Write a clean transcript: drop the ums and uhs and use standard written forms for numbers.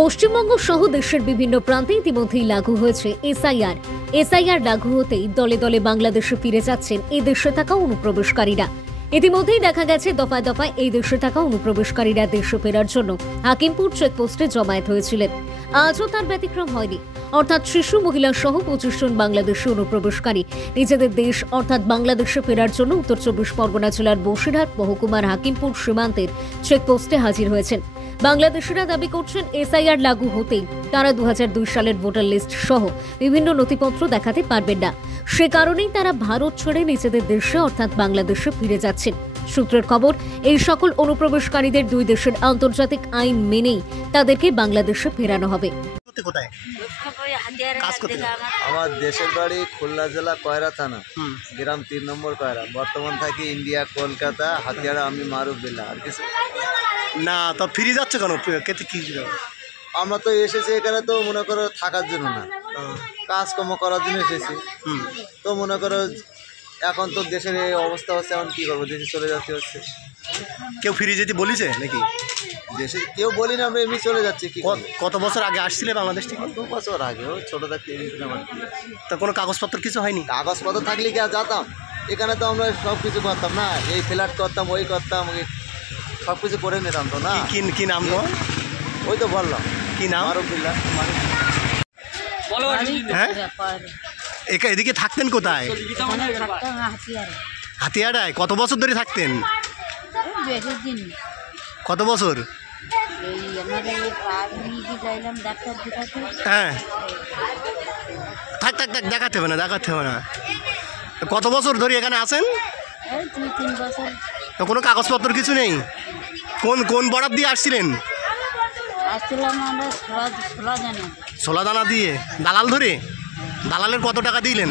পশ্চিমবঙ্গ সহ দেশের বিভিন্ন প্রান্তে ইতিমধ্যেই লাগু হয়েছে এসআইআর লাগু হতেই দলে দলে বাংলাদেশে ফিরে যাচ্ছেন এই দেশে থাকা অনুপ্রবেশকারীরা। ইতিমধ্যেই দেখা গেছে দফায় দফায় এই দেশে থাকা অনুপ্রবেশকারীরা দেশে ফেরার জন্য হাকিমপুর চেকপোস্টে জমায়েত হয়েছিলেন। আজও তার ব্যতিক্রম হয়নি, অর্থাৎ শিশু মহিলা সহ 25 জন বাংলাদেশি অনুপ্রবেশকারী নিজেদের দেশ অর্থাৎ বাংলাদেশে ফেরার জন্য উত্তর 24 পরগনা জেলার বসিরহাট মহকুমার হাকিমপুর সীমান্তের চেকপোস্টে হাজির হয়েছেন। বাংলাদেশিরা দাবি করছেন এসআইআর লাগু হতেই তারা 2002 সালের ভোটার লিস্ট সহ বিভিন্ন নথিপত্র দেখাতে পারবেন না। সে কারণেই তারা ভারত ছেড়ে নিজেদের দেশে অর্থাৎ বাংলাদেশে ফিরে যাচ্ছেন। সূত্রের খবর, এই সকল অনুপ্রবেশকারীদের দুই দেশের আন্তর্জাতিক আইন মেনেই তাদেরকে বাংলাদেশে ফেরানো হবে। আমার দেশের বাড়ি খুলনা জেলা কয়রা থানা, গ্রাম 3 নম্বর কয়রা। বর্তমান থাকি ইন্ডিয়া, কলকাতা, হাতিয়ারা। আমি মারুফ বিল্লাহ। আর কিছু না। তো ফিরে যাচ্ছে কেন? কি আমরা তো এসেছি এখানে তো মনে করো থাকার জন্য না, কাজকর্ম করার জন্য এসেছি। তো মনে করো এখন তো দেশের এই অবস্থা হচ্ছে, এখন কী করবো, দেশে চলে যাচ্ছে হচ্ছে। কেউ ফিরে যেতে বলেছে নাকি? দেশে কেউ বলি না, আমরা এমনি চলে যাচ্ছি। কি কত বছর আগে আসছিলে বাংলাদেশ থেকে? 2 বছর আগে, ছোটো থাকতে। তা কোনো কাগজপত্র কিছু হয়নি? কাগজপত্র থাকলে কি আর যেতাম? এখানে তো আমরা সব কিছু করতাম না, এই ফ্ল্যাট করতাম, ওই করতাম, সব কিছু করে নিতাম তো না। কি নাম তো? ওই তো বললাম, কি নাম? মারুফ বিল্লাহ। হ্যাঁ, এদিকে থাকতেন কোথায়? হাতিয়ারায়। কত বছর ধরে থাকতেন? কত বছর? হ্যাঁ, থাক দেখাতে হবে না। কত বছর ধরে এখানে আছেন? কোনো কাগজপত্র কিছু নেই? কোন বর্ডার দিয়ে আসছিলেন? সোলা দানা দিয়ে। দালাল ধরে? দালালের কত টাকা দিলেন?